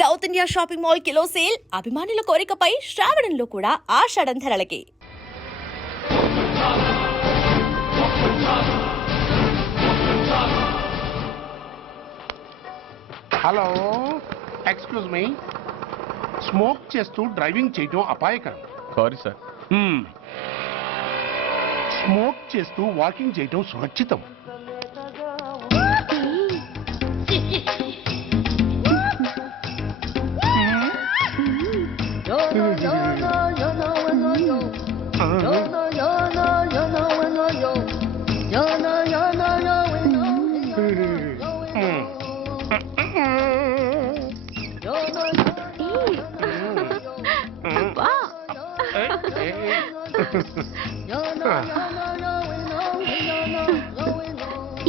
South India shopping mall kilo sale అభిమానుల కోరికపై శ్రావణంలో కూడా ఆషాఢం ధరలకి. Hello, excuse me. స్మోక్ చేస్తూ డ్రైవింగ్ చేయడం అపాయకరం. Sorry sir. స్మోక్ చేస్తూ వాకింగ్ చేయడం సురక్షితం.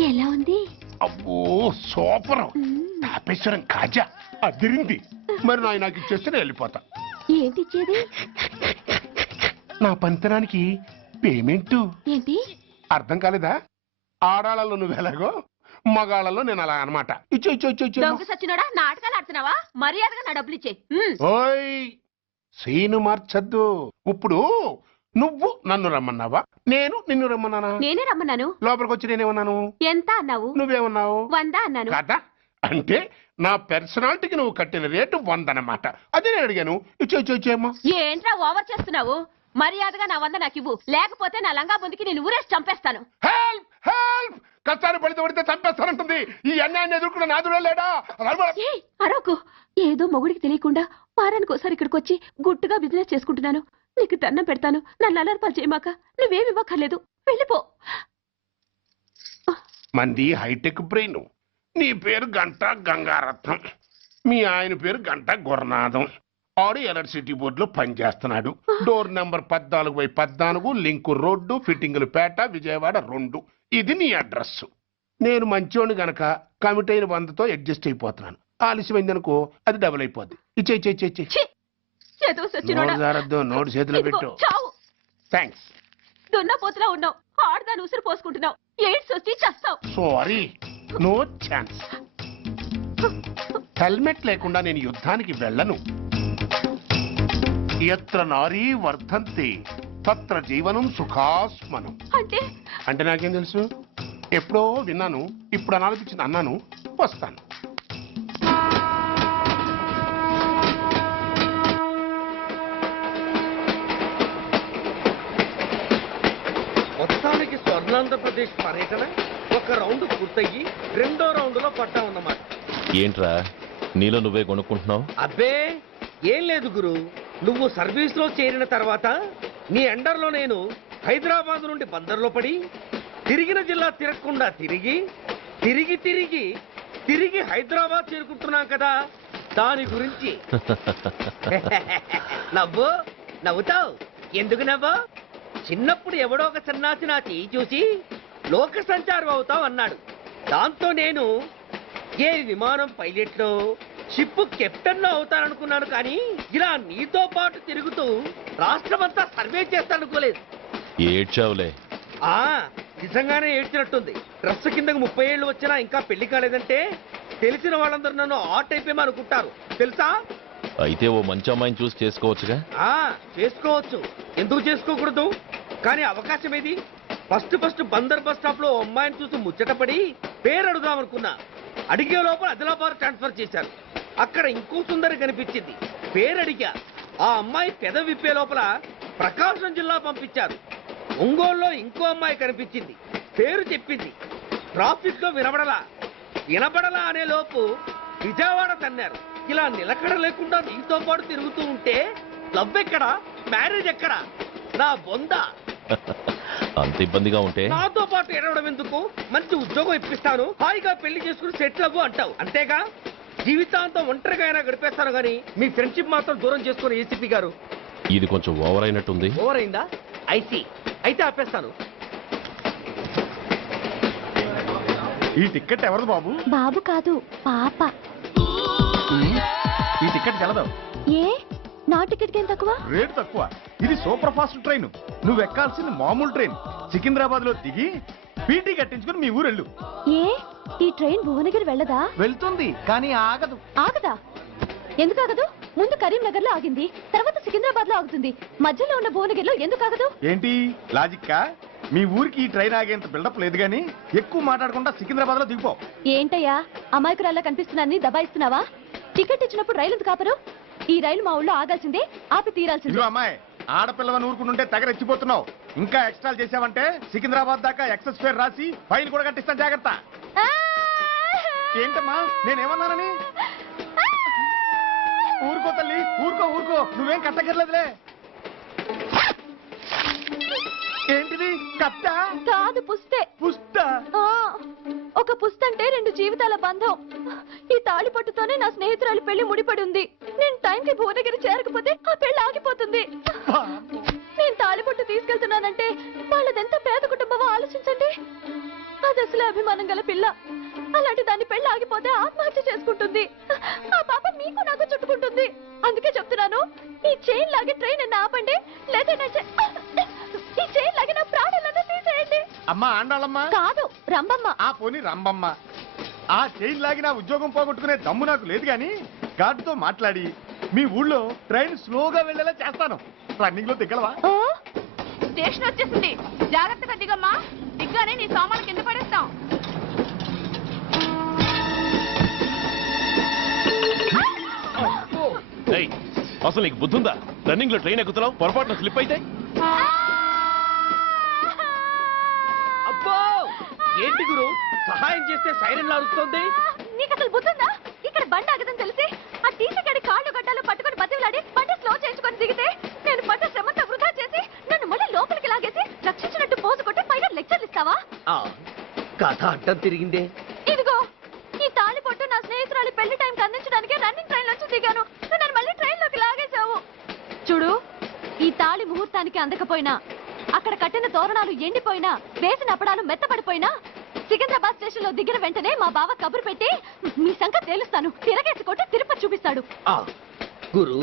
ఎలా ఉంది? అబ్బో సూపర్. తాపేశ్వరం కాజా అదిరింది. మరి నాకు ఇచ్చేస్తే నేను వెళ్ళిపోతా. ఏంటి ఇచ్చేది? నా పంతనానికి పేమెంట్. ఏంటి అర్థం కాలేదా? ఆడాళ్ళలో నువ్వు ఎలాగో, మగాళ్ళలో నేను అలా అనమాట. దొంగ సచ్చినోడా, నాటకాలు ఆడుతున్నావా? మర్యాదగా నా డబ్బులు ఇచ్చే. ఓయ్ సీను మార్చద్దు. ఇప్పుడు నువ్వు నన్ను రమ్మన్నావా, నేను నిన్ను రమ్మన్నానా? నేనే రమ్మన్నాను. లోపలికి వచ్చి నేనేమన్నాను? ఎంత అన్నావు? నువ్వేమన్నావు? 100 అన్నాను. కదా, అంటే నా పర్సనాలిటీకి నువ్వు కట్టిన రేటు 100 అన్నమాట. అదే నేను అడిగాను. ఇచ్చేమ్మా. ఏంట్రా ఓవర్ చేస్తున్నావు? మర్యాదగా నా 100 నాకు ఇవ్వు, లేకపోతే నా లంగా బొందికి నేను ఊరేసి చంపేస్తాను. Help help. కష్టాన్ని పడితే చంపేస్తానంటుంది. ఈ అన్యాయాన్ని ఎదుర్కొన్న నాదుడే లేడా? అరవకు. ఏదో మొగుడికి తెలియకుండా వారానికి ఒకసారి ఇక్కడికి వచ్చి గుట్టుగా బిజినెస్ చేసుకుంటున్నాను. నీకు దండం పెడతాను, నన్ను అలర్పాలు చేయమాక. నువ్వేమి ఇవ్వక్కర్లేదు, వెళ్ళిపో. మంది హైటెక్ బ్రెయిన్. నీ పేరు గంట గంగారత్నం, మీ ఆయన పేరు గంట గురునాథం. ఆడు ఎలక్ట్రిసిటీ బోర్డులో పనిచేస్తున్నాడు. డోర్ నెంబర్ 14/14, లింకు రోడ్డు, ఫిట్టింగులు పేట, విజయవాడ 2. ఇది నీ అడ్రస్. నేను మంచోని గనక కమిట్ అయిన 100తో అడ్జస్ట్ అయిపోతున్నాను. ఆలస్యమైందనుకో అది డబుల్ అయిపోద్ది. ఇచ్చే నోటు చేతిలో పెట్టు. థ్యాంక్స్. దున్నపోతులా ఉన్నావు, ఆడదాని ఉసురు పోసుకుంటున్నావు. ఎయిడ్స్ వచ్చి చస్తావు. Sorry, no chance. హెల్మెట్ లేకుండా నేను యుద్ధానికి వెళ్ళను. ఎత్ర నారీ వర్ధంతి తత్ర జీవనం సుఖాస్మనం. అంటే నాకేం తెలుసు? ఎప్పుడో విన్నాను, ఇప్పుడు అనాలనిపించింది అన్నాను. వస్తాను. మొత్తానికి స్వర్ణాంధ్రప్రదేశ్ పర్యటన ఒక రౌండ్ పూర్తయ్యి 2వ రౌండ్ లో పట్టామన్నమాట. ఏంట్రా నీలో నువ్వే కొనుక్కుంటున్నావు? అబ్బే ఏం లేదు గురు. నువ్వు సర్వీస్ లో చేరిన తర్వాత నీ అండర్లో నేను హైదరాబాద్ నుండి బందర్లో పడి తిరిగిన జిల్లా తిరగకుండా తిరిగి తిరిగి తిరిగి తిరిగి హైదరాబాద్ చేరుకుంటున్నాం కదా, దాని గురించి. నవ్వుతావు ఎందుకు నవ్వు? చిన్నప్పుడు ఎవడో ఒక సన్నాసి నా చేయి చూసి లోక సంచారం అవుతావు అన్నాడు. దాంతో నేను ఏ విమానం పైలట్లో, షిప్ కెప్టెన్ లో అవుతాననుకున్నాను. కానీ ఇలా నీతో పాటు తిరుగుతూ రాష్ట్రమంతా సర్వే చేస్తాననుకోలేదు. ఏడ్చావులే. నిజంగానే ఏడ్చినట్టుంది. డ్రెస్ కిందకు 30 ఏళ్ళు వచ్చినా ఇంకా పెళ్లి కాలేదంటే తెలిసిన వాళ్ళందరూ నన్ను ఆట్ అయిపోయి అనుకుంటారు తెలుసా? అయితే ఓ మంచి అమ్మాయిని చూసి చేసుకోవచ్చుగా. చేసుకోవచ్చు, ఎందుకు చేసుకోకూడదు? కానీ అవకాశం ఏది? ఫస్ట్ బందర్ బస్ స్టాప్ లో అమ్మాయిని చూసి ముచ్చటపడి పేరు అడుగుదామనుకున్నా. అడిగే లోపల ఆదిలాబాద్ ట్రాన్స్ఫర్ చేశారు. అక్కడ ఇంకో సుందరి కనిపించింది. పేరు అడిగా. ఆ అమ్మాయి పెద విప్పే లోపల ప్రకాశం జిల్లా పంపించారు. ఒంగోలులో ఇంకో అమ్మాయి కనిపించింది. పేరు చెప్పింది. ట్రాఫిక్ లో వినబడలా అనే లోపు విజయవాడ తన్నారు. ఇలా నిలకడ లేకుండా నీతో పాటు తిరుగుతూ ఉంటే లవ్ ఎక్కడా, మ్యారేజ్ ఎక్కడా? నా బొంద. అంత ఇబ్బందిగా ఉంటే నాతో పాటు ఎడవడం ఎందుకు? మంచి ఉద్యోగం ఇప్పిస్తాను, హాయిగా పెళ్లి చేసుకుని సెటిల్ అవ్వు అంటావు అంతేగా. జీవితాంతం ఒంటరిగా అయినా గడిపేస్తాను గానీ మీ ఫ్రెండ్షిప్ మాత్రం దూరం చేసుకుని ఏసీపీ గారు. ఇది కొంచెం ఓవర్ అయినట్టుంది. ఓవర్ అయిందా? అయితే ఆపేస్తాను. ఈ టికెట్ ఎవరిది బాబు? బాబు కాదు, పాప. ఈ టికెట్ తెలదు. ఏ నా టికెట్ ఏం తక్కువ? రేటు తక్కువ. ఇది సూపర్ ఫాస్ట్ ట్రైన్. నువ్వు ఎక్కాల్సింది మామూలు ట్రైన్. సికింద్రాబాద్ లో దిగి పీటీ కట్టించుకుని మీ ఊరెళ్ళు. ఏ ఈ ట్రైన్ భువనగిరి వెళ్ళదా? వెళ్తుంది కానీ ఆగదు. ఆగదా? ఎందుకు ఆగదు? ముందు కరీంనగర్ లో ఆగింది, తర్వాత సికింద్రాబాద్ లో ఆగుతుంది. మధ్యలో ఉన్న భువనగిరిలో ఎందుకు ఆగదు? ఏంటి లాజిక్కా? మీ ఊరికి ఈ ట్రైన్ ఆగేంత బిల్డప్ లేదు గానీ ఎక్కువ మాట్లాడకుండా సికింద్రాబాద్ లో దిగిపో. ఏంటయ్యా అమాయకురాల్లా కనిపిస్తున్నాన్ని దబాయిస్తున్నావా? టికెట్ ఇచ్చినప్పుడు రైలు ఎందుకు ఆపరు? ఈ రైలు మా ఊళ్ళో ఆగాల్సిందే, ఆపి తీరాల్సిందే. ఇదిగో అమ్మాయి, ఆడపిల్లవని ఊరుకుంటుంటే తెగరెచ్చిపోతున్నావు. ఇంకా ఎక్స్ట్రా చేసావంటే సికింద్రాబాద్ దాకా ఎక్సెస్ ఫేర్ రాసి ఫైన్ కూడా కట్టిస్తాను, జాగ్రత్త. ఆ! ఏంటమ్మా నేనేమన్నానని? ఊరుకో తల్లి, ఊరుకో ఊరుకో, నువ్వేం కట్టగర్లేదులే. ఏంటిది కట్ట? కాదు పుస్తే. పుష్ట? ఆ, ఒక పుస్తంటే 2 జీవితాల బంధం. ఈ తాళి పట్టుతోనే నా స్నేహితురాలి పెళ్లి ముడిపడి ఉంది. నేను టైంకి భువనగిరి చేరకపోతే ఆ పెళ్లి ఆగిపోతుంది. నేను తాళి పట్టు తీసుకెళ్తున్నానంటే వాళ్ళదెంత పేద కుటుంబమో ఆలోచించండి. అది అసలు అభిమానం గల పిల్ల. అలాంటి దాని పెళ్లి ఆగిపోతే ఆత్మహత్య చేసుకుంటుంది. ఆ పాప మీకు నాకు చుట్టుకుంటుంది. అందుకే చెప్తున్నాను, ఈ చైన్ లాగి ట్రైన్ అన్న ఆపండి, లేదా ఈ చైన్ లాగి నా ప్రాణాలను తీసేయండి. అమ్మా ఆండాళ్ళమ్మా కాదు రంబమ్మ. ఆ పోని రంబమ్మ. ఆ చైన్ లాగి నా ఉద్యోగం పోగొట్టుకునే దమ్ము నాకు లేదు గాని గార్డుతో మాట్లాడి మీ ఊళ్ళో ట్రైన్ స్లోగా వెళ్ళేలా చేస్తాను. రన్నింగ్ లో దిగలవా? ఆ? స్టేషన్ వచ్చేసింది, జాగ్రత్తగా దిగమ్మా. దిగ్గానే నీ సామాను కింద పడేస్తాం. ఏయ్, అసలు నీకు బుద్ధుందా? రన్నింగ్ లో ట్రైన్ ఎక్కుతున్నావు, పొరపాటున స్లిప్ అయితే? అబ్బో ఏంటి గురు, సహాయం చేస్తే సైరన్ అరుస్తోంది. నీకు అసలు బుద్ధుందా? ఇక్కడ బండి ఆగదని తెలిసి ఆ టీసీ గడి కాళ్ళు గడ్డాలు పట్టుకొని బతిలాడి బండి స్లో చేసుకొని దిగితే నేను పడ్డ శ్రమంతా వృధా చేసి నన్ను మళ్ళీ లోపలికి లాగేసి రక్షించినట్టు పోజు కొట్టి పైన లెక్చర్లు ఇస్తావా? ఆ, కథ అడ్డం తిరిగిందే. ఇదిగో ఈ తాళి పొట్టు నా స్నేహితురాలి పెళ్లి టైంకి అందించడానికి రన్నింగ్ ట్రైన్ నుంచి దిగాను. నువ్వు నన్ను మళ్ళీ ట్రైన్ లోకి లాగేశావు. చూడు, ఈ తాళి ముహూర్తానికి అందకపోయినా, అక్కడ కట్టిన తోరణాలు ఎండిపోయినా, వేసిన అప్పడాలు మెత్తపడిపోయినా, సికింద్రాబాద్ స్టేషన్ లో దిగిన వెంటనే మా బావ కబురు పెట్టి మీ సంగతి తేలుస్తాను, తిరగేసి కొట్టి తిరుపతి చూపిస్తాడు. ఆ గురు,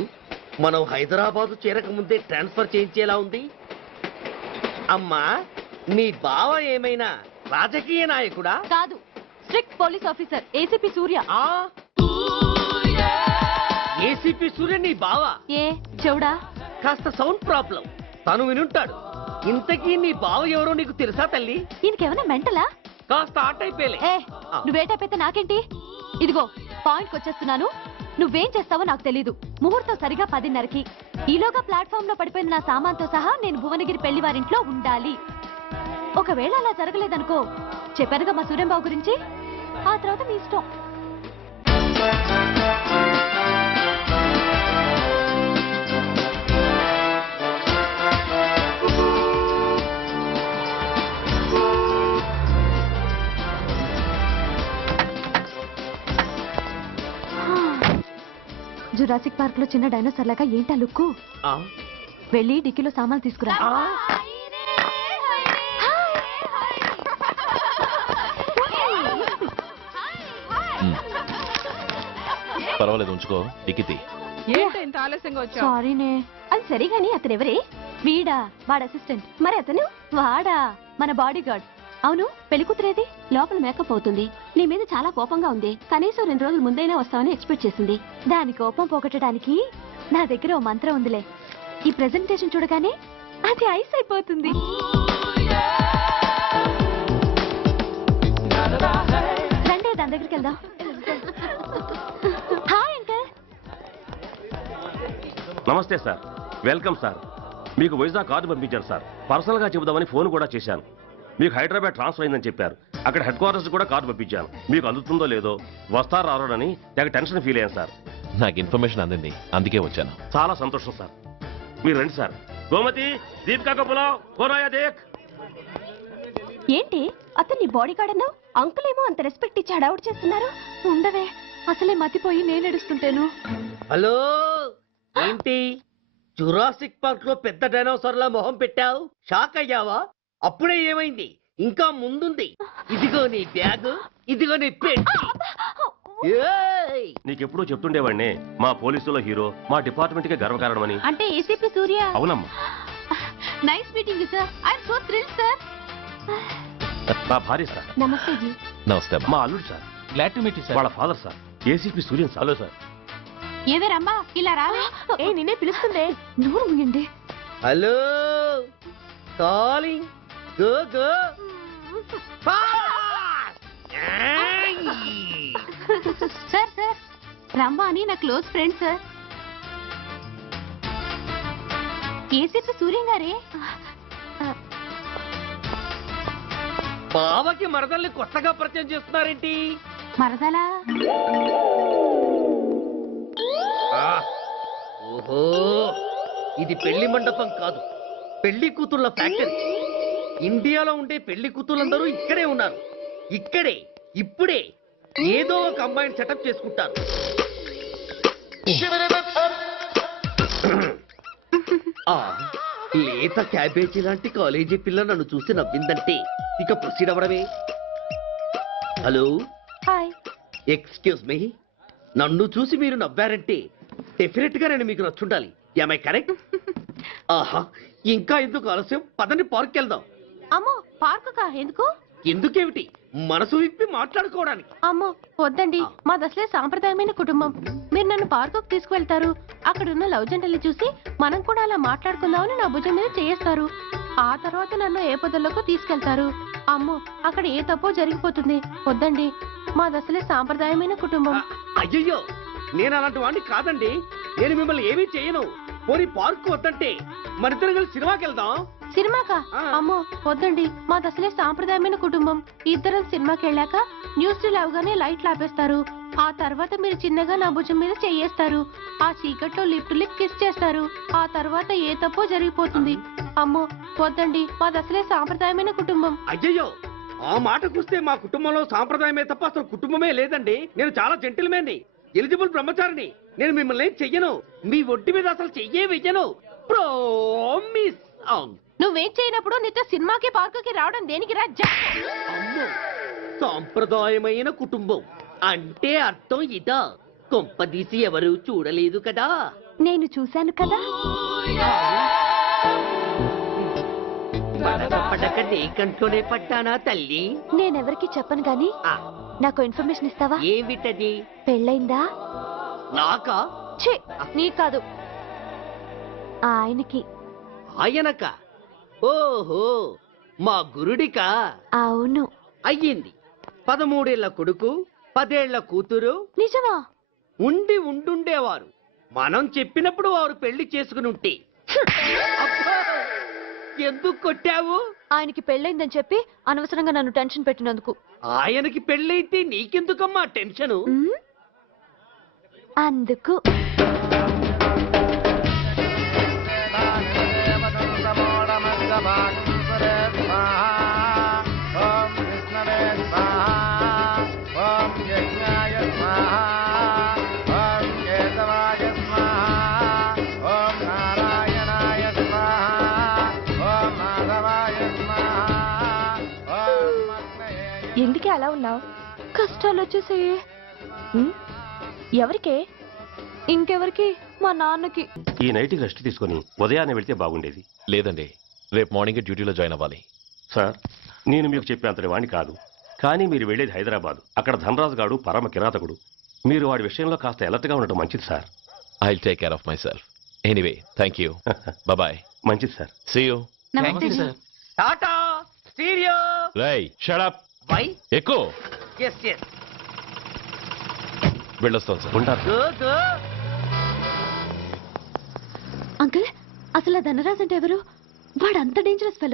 మనం హైదరాబాద్ చేరక ముందే ట్రాన్స్ఫర్ చేయించేలా ఉంది. అమ్మా, నీ బావ ఏమైనా రాజకీయ నాయకుడా? కాదు, స్ట్రిక్ట్ పోలీస్ ఆఫీసర్ ఏసీపీ సూర్య. ఆ ఏసీపీ సూర్య నీ బావ? ఏ చెవుడా? కాస్త సౌండ్ ప్రాబ్లం, తను వినుంటాడు. ఇంతకీ నీ బావ ఎవరో నీకు తెలుసా తల్లి? ఈయనకేమైనా మెంటలా? కాస్త ఆట అయిపోయలే. ఏ నువ్వేటైతే నాకేంటి? ఇదిగో పాయింట్కి వచ్చేస్తున్నాను. నువ్వేం చేస్తావో నాకు తెలీదు. ముహూర్తం సరిగా 10:30కి. ఈలోగా ప్లాట్ఫామ్ లో పడిపోయిన నా సామాన్తో సహా నేను భువనగిరి పెళ్లి వారింట్లో ఉండాలి. ఒకవేళ అలా జరగలేదనుకో, చెప్పానుగా మా సూర్యంబాబు గురించి, ఆ తర్వాత మీ ఇష్టం. జురాసిక్ పార్క్ లో చిన్న డైనోసార్ లాగా ఏంటా లుక్కు? ఆ, వెళ్ళి డిక్కీలో సామాన్లు తీసుకురా. ఆ, పర్వాలేదు, ఉంచుకో. టికెట్ ఏంటి ఇంత ఆలస్యంగా వచ్చావు? సారీనే. అది సరిగాని అతను ఎవరే? వీడా, వాడ అసిస్టెంట్. మరి అతను? వాడా, మన బాడీ గార్డ్. అవును, పెళ్లి కూతురేది? లోపల మేకప్ అవుతుంది. నీ మీద చాలా కోపంగా ఉంది. కనీసం 2 రోజుల ముందైనా వస్తావని ఎక్స్పెక్ట్ చేసింది. దాని కోపం పోగొట్టడానికి నా దగ్గర ఓ మంత్రం ఉందిలే. ఈ ప్రెజెంటేషన్ చూడగానే అది ఐస్ అయిపోతుంది. రండి, దాని దగ్గరికి వెళ్దాం. Hi uncle. నమస్తే సార్, వెల్కమ్ సార్. మీకు వైజాగ్ కార్డు పంపించాను సార్. పర్సనల్ గా చెబుదామని ఫోన్ కూడా చేశాను. మీకు హైదరాబాద్ ట్రాన్స్ఫర్ అయిందని చెప్పారు. అక్కడ హెడ్ క్వార్టర్స్ కూడా కార్డు పంపించాను. మీకు అందుతుందో లేదో, వస్తారో రారోనని తెగ టెన్షన్ ఫీల్ అయ్యాను సార్. నాకు ఇన్ఫర్మేషన్ అందింది, అందుకే వచ్చాను. చాలా సంతోషం సార్. మీరు రండి సార్. గోమతి, దీపికా కపులావ్, కోరాయా దేక్. ఏంటి అతన్ని బాడీ గార్డ్ అన్నావు? అంకుల్ ఏమో అంత రెస్పెక్ట్ ఇచ్చి హడావుడు చేస్తున్నారు. ఉండవే, అసలే మతిపోయి నేను ఎడుస్తుంటేను. హలో, ఏంటి జురాసిక్ పార్క్ లో పెద్ద డైనోసార్ లా మొహం పెట్టావు? షాక్ అయ్యావా? అప్పుడే ఏమైంది? ఇంకా ముందుంది. ఇదిగో నీ బ్యాగ్, ఇదిగో నీ పెట్టి. ఏయ్! నీకెప్పుడూ చెప్తుండేవాడిని, మా పోలీసులో హీరో, మా డిపార్ట్మెంట్ కి గర్వకారణమని. అంటే ఏసీపీ సూర్య. అవునమ్మా. Nice meeting you sir. I am so thrilled sir. నా భార్య సార్. నమస్తే జీ. నమస్తే అమ్మా. మా అల్లుడు sir. Glad to meet you sir. వాళ్ళ father sir, ACP Suryan sir. Hello sir. ఏవే రమ్మా ఇలా రావే. ఏ నిన్నే పిలుస్తుందే. నోరు ముయండి. Hello calling go go sir sir రమ్మా అని నా close friend sir. ACP Suryam గారే. బావకి మరదల్ని కొత్తగా పరిచయం చేస్తున్నారేంటి? మరదలా? ఓహో, ఇది పెళ్లి మండపం కాదు, పెళ్లి కూతుళ్ళ ఫ్యాక్టరీ. ఇండియాలో ఉండే పెళ్లి కూతుళ్ళందరూ ఇక్కడే ఉన్నారు. ఇక్కడే ఇప్పుడే ఏదో ఒక అమ్మాయిని సెటప్ చేసుకుంటారు. ఆ, లేత క్యాబేజీ లాంటి కాలేజీ పిల్ల నన్ను చూసి నవ్విందంటే ఇక ప్రొసీడ్ అవ్వడమే. Hello, hi. ఎక్స్క్యూజ్ మీ, నన్ను చూసి మీరు నవ్వారంటే డెఫినెట్ గా నేను మీకు నచ్చుండాలి. Am I correct? ఆహా, ఇంకా ఎందుకు ఆలస్యం? పదండి పార్క్ వెళ్దాం. అమ్మో పార్కు కా ఎందుకు? ఎందుకేమిటి, మనసు విప్పి మాట్లాడుకోవడానికి. అమ్మో వద్దండి, మాది అసలే సాంప్రదాయమైన కుటుంబం. మీరు నన్ను పార్కుకు తీసుకువెళ్తారు, అక్కడున్న లవ్ జంటలు చూసి మనం కూడా అలా మాట్లాడుకుందామని నా భుజం మీద చేస్తారు. ఆ తర్వాత నన్ను ఏ పొదల్లోకి తీసుకెళ్తారు. అమ్మో అక్కడ ఏ తప్పో జరిగిపోతుంది. వద్దండి, మాది అసలే సాంప్రదాయమైన కుటుంబం. అయ్యయ్యో, నేను అలాంటి వాడిని కాదండి. నేను మిమ్మల్ని ఏమీ చేయను. పోనీ పార్క్ వద్దంటే మరిద్దరం కలిసి సినిమాకి వెళ్దాం. సినిమాకా? ఆ. అమ్మో వద్దండి, మాది అసలే సాంప్రదాయమైన కుటుంబం. ఇద్దరం సినిమాకి వెళ్ళాక న్యూస్ అవగానే లైట్లు ఆపేస్తారు. ఆ తర్వాత మీరు చిన్నగా నా భుజం మీద చెయ్యేస్తారు. ఆ చీకట్లో లిప్ టు లిప్ కిస్ చేస్తారు. ఆ తర్వాత ఏ తప్పో జరిగిపోతుంది. అమ్మో వద్దండి, మాది అసలే సాంప్రదాయమైన కుటుంబం. అయ్యయ్యో, ఆ మాటకొస్తే మా కుటుంబంలో సాంప్రదాయమే తప్ప అసలు కుటుంబమే లేదండి. నేను చాలా జెంటిల్మెన్ని, ఎలిజిబుల్ బ్రహ్మచారిని. నేను మిమ్మల్ని ఏం చెయ్యను. మీ ఒంటి మీద అసలు చెయ్యే వెయ్యను. ప్రామిస్. నువ్వేం చేయనప్పుడు నీతో సినిమాకి పార్కుకి రావడం దేనికి రా? అమ్మో, సాంప్రదాయమైన కుటుంబం అంటే అర్థం ఇదా? కొంపదీసి ఎవరు చూడలేదు కదా? నేను చూశాను కదా. పడక నీ కంట్లోనే పడ్డానా తల్లి? నేనెవరికి చెప్పను గాని ఆ, నాకు ఇన్ఫర్మేషన్ ఇస్తావా? ఏమిటది? పెళ్ళైందా? నాకా? ఛీ, నీకు కాదు, ఆయనకి. ఆయనక? ఓహో, మా గురుడికా? అవును. అయ్యింది. 13 ఏళ్ల కొడుకు, 10 ఏళ్ల కూతురు నిజమా? ఉండుండేవారు. మనం చెప్పినప్పుడు వారు పెళ్లి చేసుకుని ఉంటే. అబ్బా, ఎందుకు కొట్టావు? ఆయనకి పెళ్ళైందని చెప్పి అనవసరంగా నన్ను టెన్షన్ పెట్టినందుకు. ఆయనకి పెళ్ళైతే నీకెందుకమ్మా టెన్షను? ఉమ్, అందుకు. ఎందుకే అలా ఉన్నావు? కష్టాలు వచ్చేసాయి. ఎవరికే? ఇంకెవరికి? మా నాన్నకి. ఈ నైట్కి రెస్ట్ తీసుకొని ఉదయాన్నే వెళ్తే బాగుండేది. లేదండి, రేపు మార్నింగ్ డ్యూటీలో జాయిన్ అవ్వాలి. సార్, నేను మీకు చెప్పేంతటి వాణ్ణి కాదు, కానీ మీరు వెళ్ళేది హైదరాబాద్. అక్కడ ధనరాజు గాడు పరమ కిరాతకుడు. మీరు వాడి విషయంలో కాస్త ఎలర్ట్గా ఉండటం మంచిది sir. I will take care of myself. Anyway, thank you. Bye. మంచిది సార్. See you. నమస్తే సార్. Tata stereo. రై షట్ అప్. వై? ఎక్కువ ఎస్ ఎస్. వెళ్ళొస్తాను సార్. ఉంటారు. Go go. అంకుల్, అసలు ఆ ధనరాజ్ అంటే ఎవరు? వాడు అంత డేంజరస్ ఫెలో.